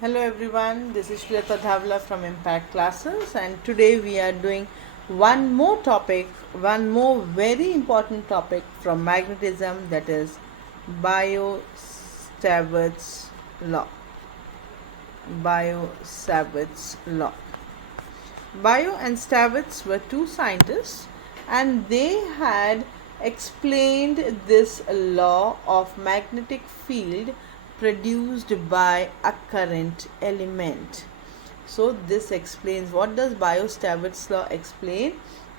Hello everyone, this is Shweta Dhavla from Impact Classes, and today we are doing one more topic, one more very important topic from magnetism, that is Bio-Savart's law. Bio-Savart's law. Bio and Savart's were two scientists, and they had explained this law of magnetic field produced by a current element. So this explains, what does Bio-Savart's law explain?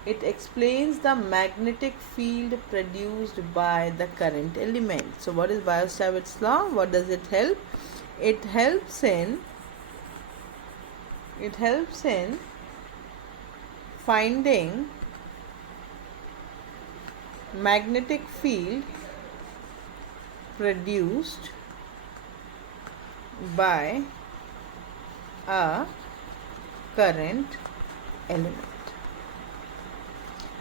It explains the magnetic field produced by the current element. So what is Bio-Savart's law? What does it help? It helps in finding magnetic field produced by a current element.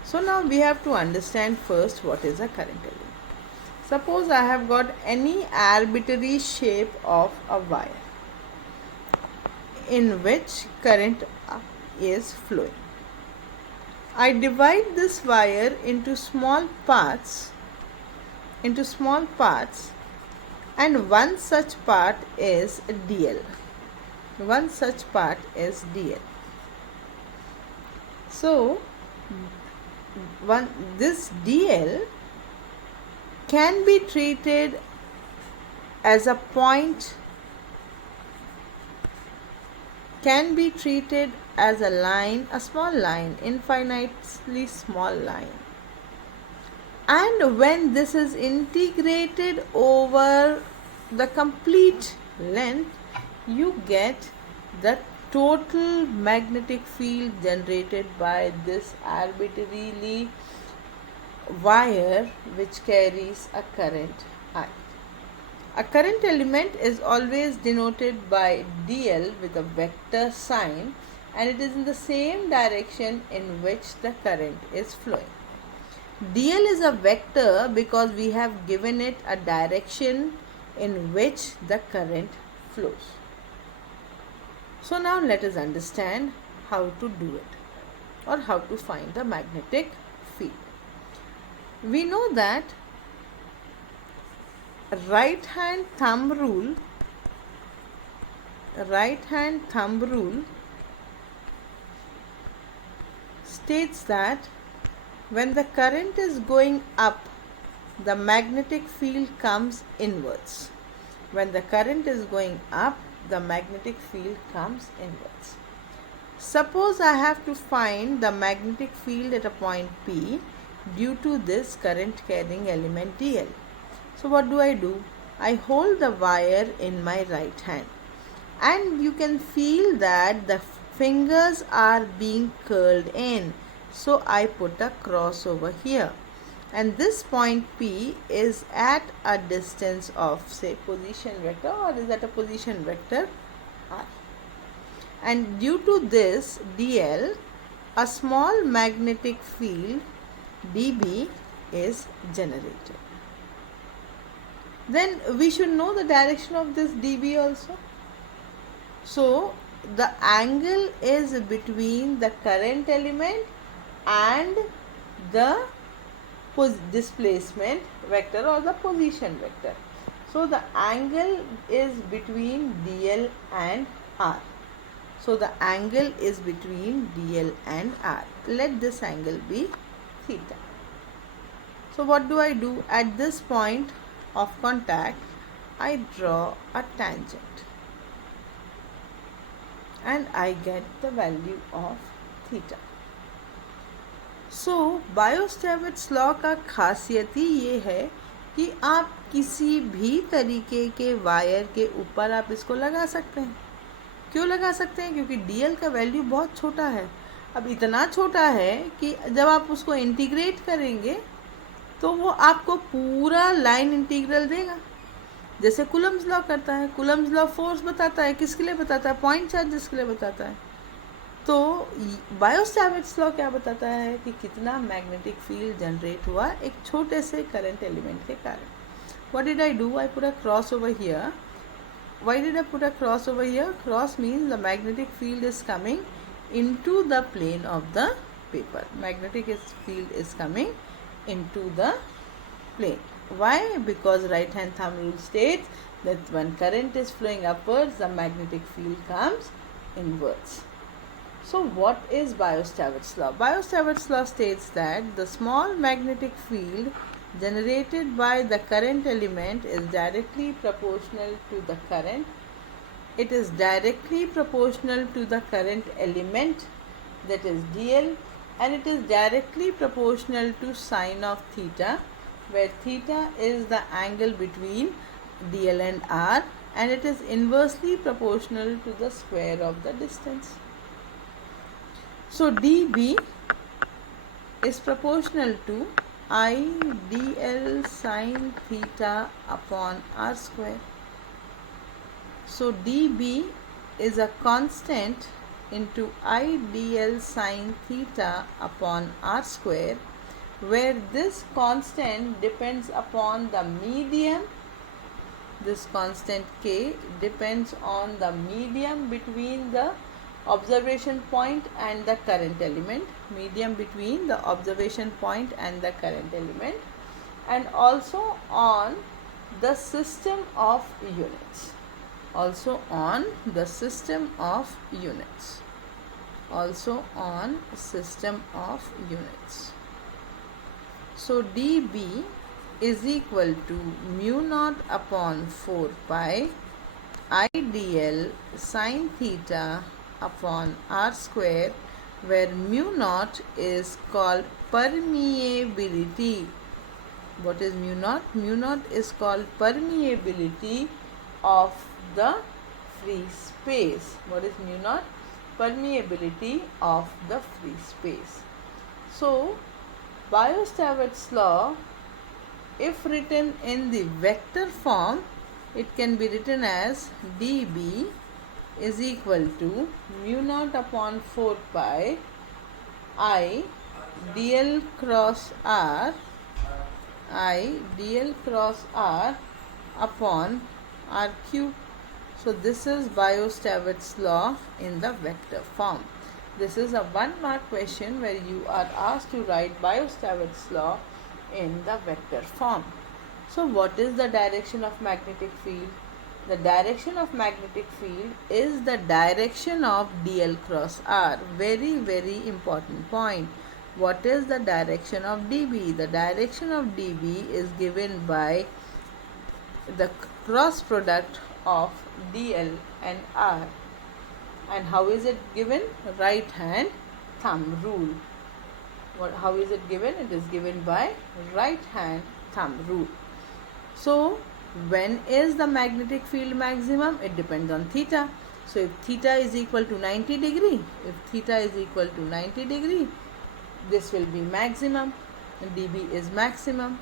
So now we have to understand first what is a current element. Suppose I have got any arbitrary shape of a wire in which current is flowing. I divide this wire into small parts, and one such part is dl. So this dl can be treated as a point, can be treated as a line, a small line, infinitely small line. And when this is integrated over the complete length, you get the total magnetic field generated by this arbitrarily wire which carries a current I. A current element is always denoted by dl with a vector sign, and it is in the same direction in which the current is flowing. dl is a vector because we have given it a direction in which the current flows. So now let us understand how to do it, or how to find the magnetic field. We know that right hand thumb rule states that when the current is going up, the magnetic field comes inwards. When the current is going up, the magnetic field comes inwards. Suppose I have to find the magnetic field at a point P due to this current carrying element dl. So what do? I hold the wire in my right hand, and you can feel that the fingers are being curled in. So I put a cross over here, and this point P is at a distance of, say, position vector, or is at a position vector r. And due to this dl, a small magnetic field dB is generated. Then we should know the direction of this dB also. So the angle is between the current element and the displacement vector or the position vector. So the angle is between dl and r. So the angle is between dl and r. Let this angle be theta. So what do? At this point of contact, I draw a tangent, and I get the value of theta. So bio-Savart's law का खासियत ही ये है कि आप किसी भी तरीके के वायर के ऊपर आप इसको लगा सकते हैं. क्यों लगा सकते हैं? क्योंकि dl का वैल्यू बहुत छोटा है. अब इतना छोटा है कि जब आप उसको इंटीग्रेट करेंगे तो वो आपको पूरा लाइन इंटीग्रल देगा, जैसे कूलम्स लॉ करता है. कूलम्स लॉ फोर्स बताता है, किसके लिए बताता है? पॉइंट चार्जेस के लिए बताता है. तो बायो-सावर्ट्स लॉ क्या बताता है कि कितना मैग्नेटिक फील्ड जनरेट हुआ एक छोटे से करंट एलिमेंट के कारण. What did I do? I put a cross over here, why did I put a cross over here? Cross means the magnetic field is coming into the plane of the paper. Field is coming into the plane. Why? Because right hand thumb rule states that when current is flowing upwards, the magnetic field comes inwards. So what is Biot-Savart's law? Biot-Savart's law states that the small magnetic field generated by the current element is directly proportional to the current. It is directly proportional to the current element, that is dl, and it is directly proportional to sine of theta, where theta is the angle between dl and r, and it is inversely proportional to the square of the distance. So dB is proportional to I dl sine theta upon r square. So dB is a constant into I dl sine theta upon r square, where this constant depends upon the medium. This constant k depends on the medium between the observation point and the current element, and also on the system of units. So dB is equal to mu naught upon 4 pi I dl sine theta upon r square, where mu naught is called permeability. What is mu naught? Mu naught is called permeability of the free space. What is mu naught? Permeability of the free space. So Biot-Savart's law, if written in the vector form, it can be written as dB is equal to mu naught upon 4 pi I dl cross r upon r cube. So this is Biot-Savart's law in the vector form. This is a 1-mark question where you are asked to write Biot-Savart's law in the vector form. So what is the direction of magnetic field? The direction of magnetic field is the direction of dl cross r. Very, very important point. What is the direction of dB? The direction of dB is given by the cross product of dl and r. And how is it given? Right hand thumb rule. How is it given? It is given by right hand thumb rule. So when is the magnetic field maximum? It depends on theta. So if theta is equal to 90 degree, this will be maximum, dB is maximum.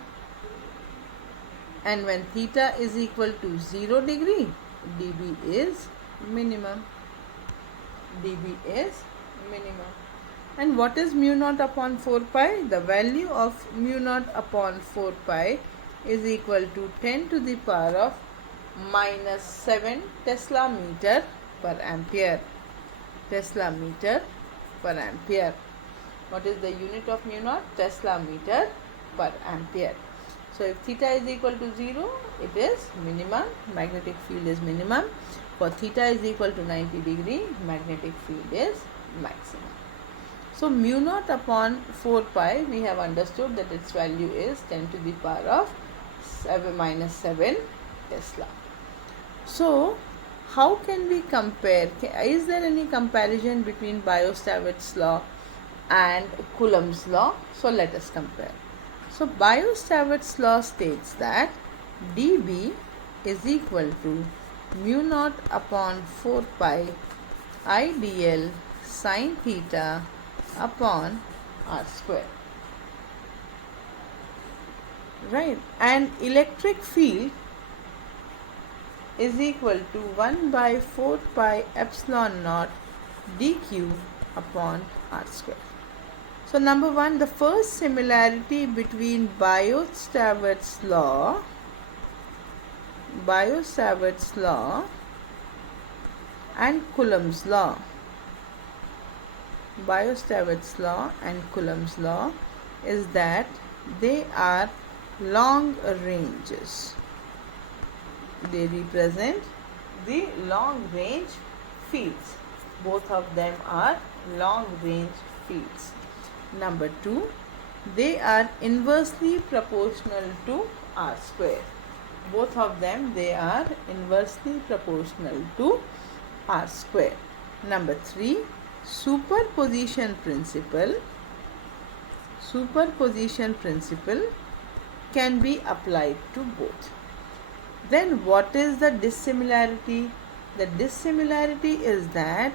And when theta is equal to 0 degree, dB is minimum. And what is mu naught upon 4 pi? The value of mu naught upon 4 pi is equal to 10 to the power of minus 7 Tesla meter per ampere. What is the unit of mu naught? Tesla meter per ampere. So if theta is equal to 0, it is minimum, magnetic field is minimum. For theta is equal to 90 degree, magnetic field is maximum. So mu naught upon 4 pi, we have understood that its value is 10 to the power of minus 7 Tesla. So how can we compare? Is there any comparison between Biot-Savart's law and Coulomb's law? So let us compare. So Biot-Savart's law states that dB is equal to mu naught upon 4 pi I dl sine theta upon r square. Right, and electric field is equal to 1 by 4 pi epsilon naught dq upon r square. So number 1, the first similarity between Biot-Savart's law and Coulomb's law. Biot-Savart's law and Coulomb's law is that they are long ranges. They represent the long range fields. Both of them are long range fields. Number 2, they are inversely proportional to r square. Both of them, they are inversely proportional to r square. Number 3, superposition principle. Superposition principle can be applied to both. Then what is the dissimilarity? The dissimilarity is that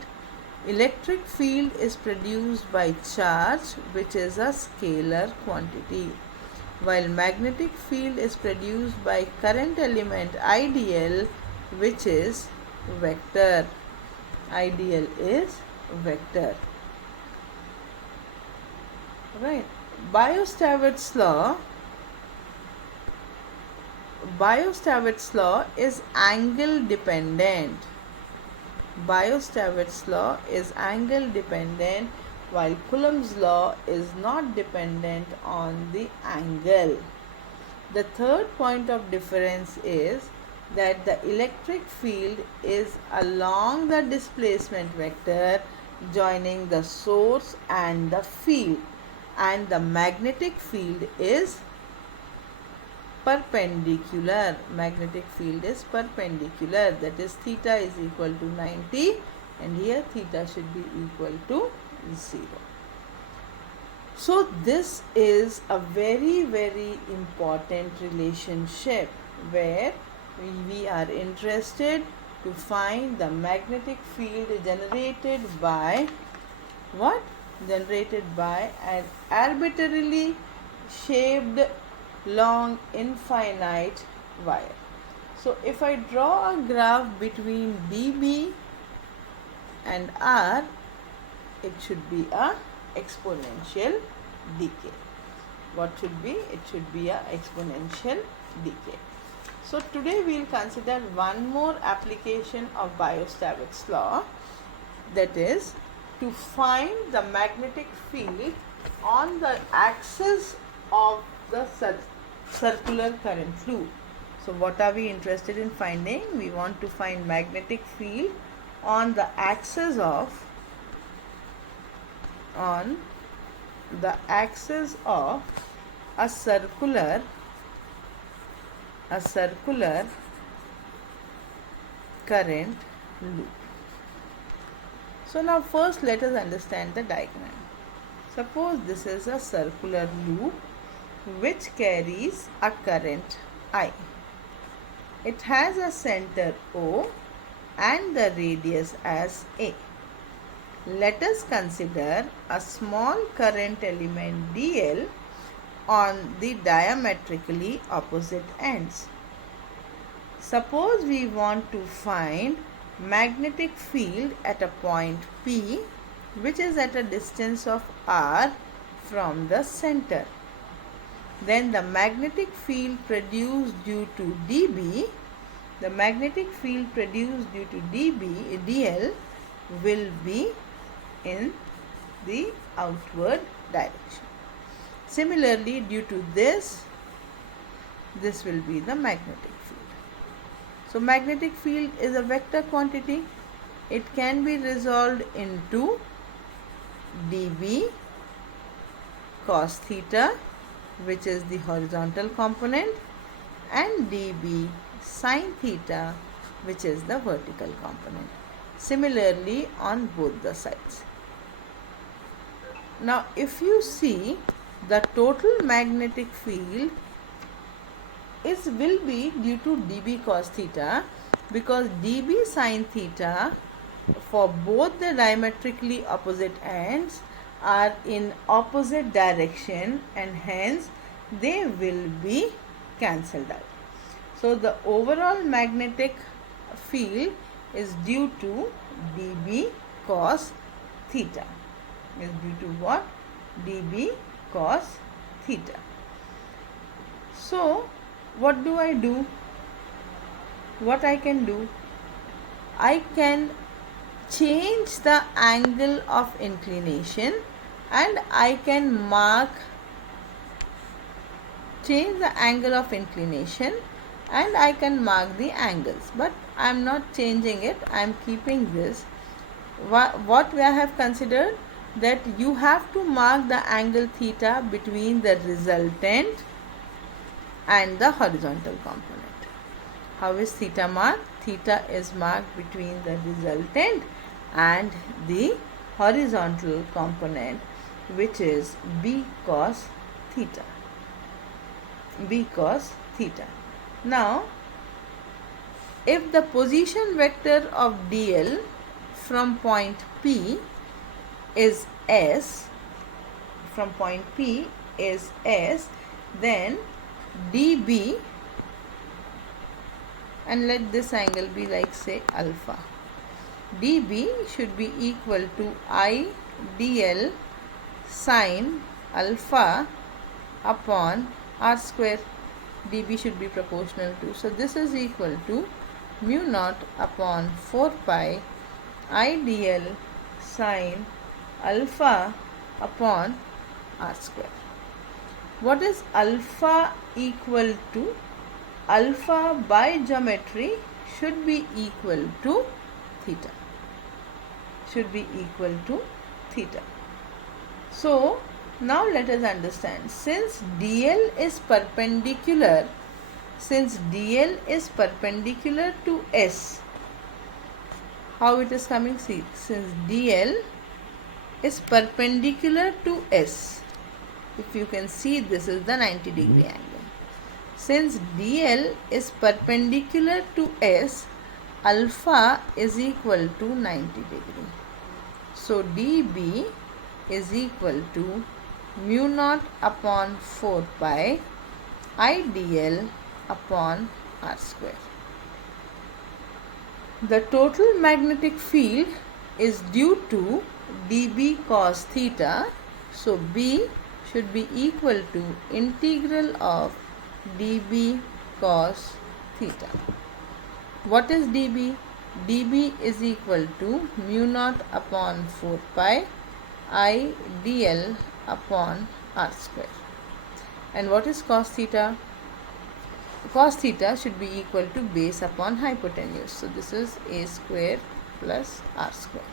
electric field is produced by charge, which is a scalar quantity, while magnetic field is produced by current element ideal, which is vector. Ideal is vector. Right. Biot-Savart's law is angle dependent. Biot-Savart's law is angle dependent, while Coulomb's law is not dependent on the angle. The third point of difference is that the electric field is along the displacement vector joining the source and the field, and the magnetic field is perpendicular. Magnetic field is perpendicular, that is theta is equal to 90, and here theta should be equal to 0. So this is a very, very important relationship where we are interested to find the magnetic field generated by what? Generated by an arbitrarily shaped long infinite wire. So if I draw a graph between dB and R, it should be a exponential decay. What should be? It should be a exponential decay. So today we will consider one more application of Biot-Savart's law, that is to find the magnetic field on the axis of the circular current loop. So what are we interested in finding? We want to find magnetic field on the axis of a circular current loop. So now first let us understand the diagram. Suppose this is a circular loop which carries a current I. It has a center O and the radius as A. Let us consider a small current element dl on the diametrically opposite ends. Suppose we want to find magnetic field at a point P, which is at a distance of r from the center. Then the magnetic field produced due to dB, dl will be in the outward direction. Similarly, due to this will be the magnetic field. So magnetic field is a vector quantity. It can be resolved into dB cos theta, which is the horizontal component, and dB sin theta, which is the vertical component. Similarly on both the sides. Now if you see, the total magnetic field will be due to dB cos theta, because dB sin theta for both the diametrically opposite ends are in opposite direction, and hence they will be cancelled out. So the overall magnetic field is due to dB cos theta. Is due to what? dB cos theta. So what do? What I can do? I can change the angle of inclination, and I can change the angle of inclination, and I can mark the angles, but I am not changing it. I am keeping this. What we have considered, that you have to mark the angle theta between the resultant and the horizontal component. How is theta marked? Theta is marked between the resultant and the horizontal component, which is b cos theta. B cos theta. Now, if the position vector of dl from point P is S, then dB, and let this angle be like say alpha, dB should be equal to I dl sine alpha upon r square. dB should be proportional to. So this is equal to mu naught upon 4 pi I dl sine alpha upon r square. What is alpha equal to? Alpha by geometry should be equal to theta. So now let us understand, since dl is perpendicular to S, how it is coming? See, since dl is perpendicular to S, if you can see, this is the 90-degree angle. Since dl is perpendicular to S, alpha is equal to 90 degree. So dB is equal to mu naught upon 4 pi I dl upon r square. The total magnetic field is due to dB cos theta. So B should be equal to integral of dB cos theta. What is dB? dB is equal to mu naught upon 4 pi I dl upon r square. And what is cos theta? Cos theta should be equal to base upon hypotenuse. So this is a square plus r square.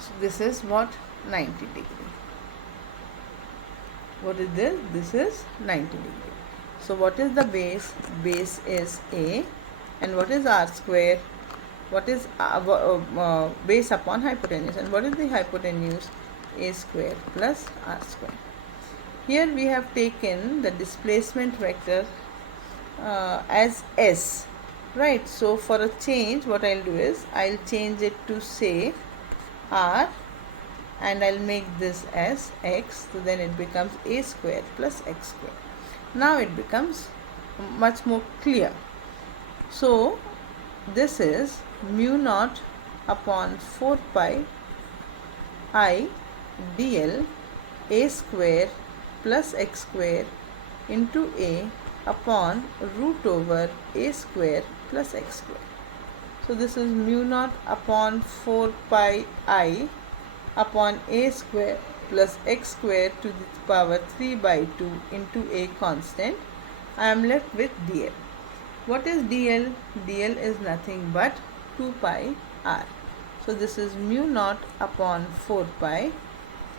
So this is what? 90 degree. What is this? This is 90 degree. So what is the base? Base is a. And what is r square? What is base upon hypotenuse? And what is the hypotenuse? A square plus r square. Here we have taken the displacement vector as S, right? So for a change, what I'll do is I'll change it to say r, and I'll make this as x. So then it becomes a square plus x square. Now it becomes much more clear. So this is mu naught upon 4 pi I dl a square plus x square into a upon root over a square plus x square. So this is mu naught upon 4 pi I upon a square plus x square to the power 3 by 2 into a constant. I am left with dl. What is dl? dl is nothing but 2 pi r. So this is mu naught upon 4 pi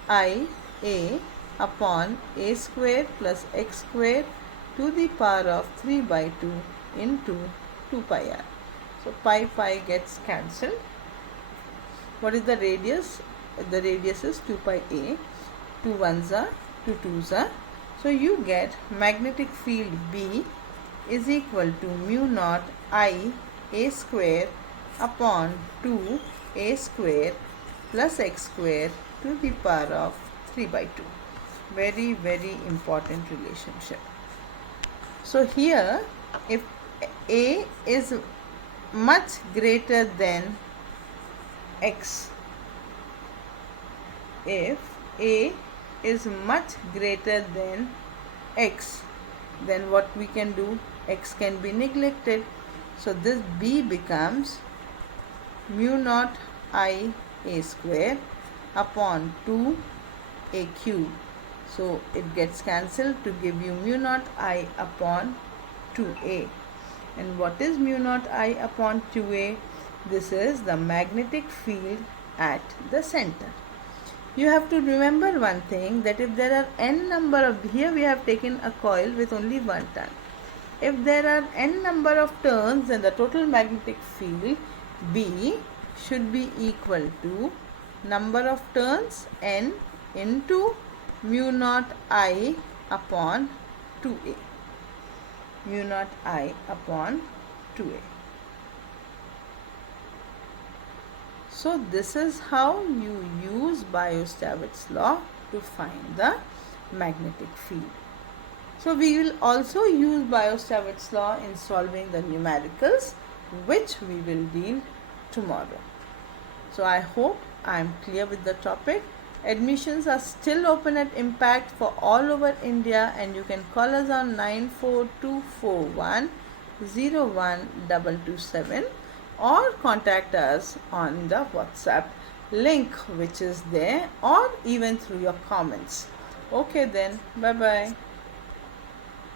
I a upon a square plus x square to the power of 3 by 2 into 2 pi r. So pi gets cancelled. What is the radius? The radius is 2 pi a. 2 ones are 2 twos are. So you get magnetic field B is equal to mu naught I a square upon 2 a square plus x square to the power of 3 by 2. Very, very important relationship. So here, if a is much greater than x, if a is much greater than x, then what we can do? X can be neglected. So this B becomes mu naught I A square upon 2 A cube. So it gets cancelled to give you mu naught I upon 2A. And what is mu naught I upon 2A? This is the magnetic field at the center. You have to remember one thing, that if there are n number of, here we have taken a coil with only one turn. If there are n number of turns, then the total magnetic field B should be equal to number of turns n into mu naught I upon 2A. Mu naught I upon 2A. So this is how you use Biot-Savart's law to find the magnetic field. So we will also use Biot-Savart's law in solving the numericals, which we will deal tomorrow. So I hope I am clear with the topic. Admissions are still open at Impact for all over India, and you can call us on 94241 01227 or contact us on the WhatsApp link which is there, or even through your comments. Okay then, bye bye.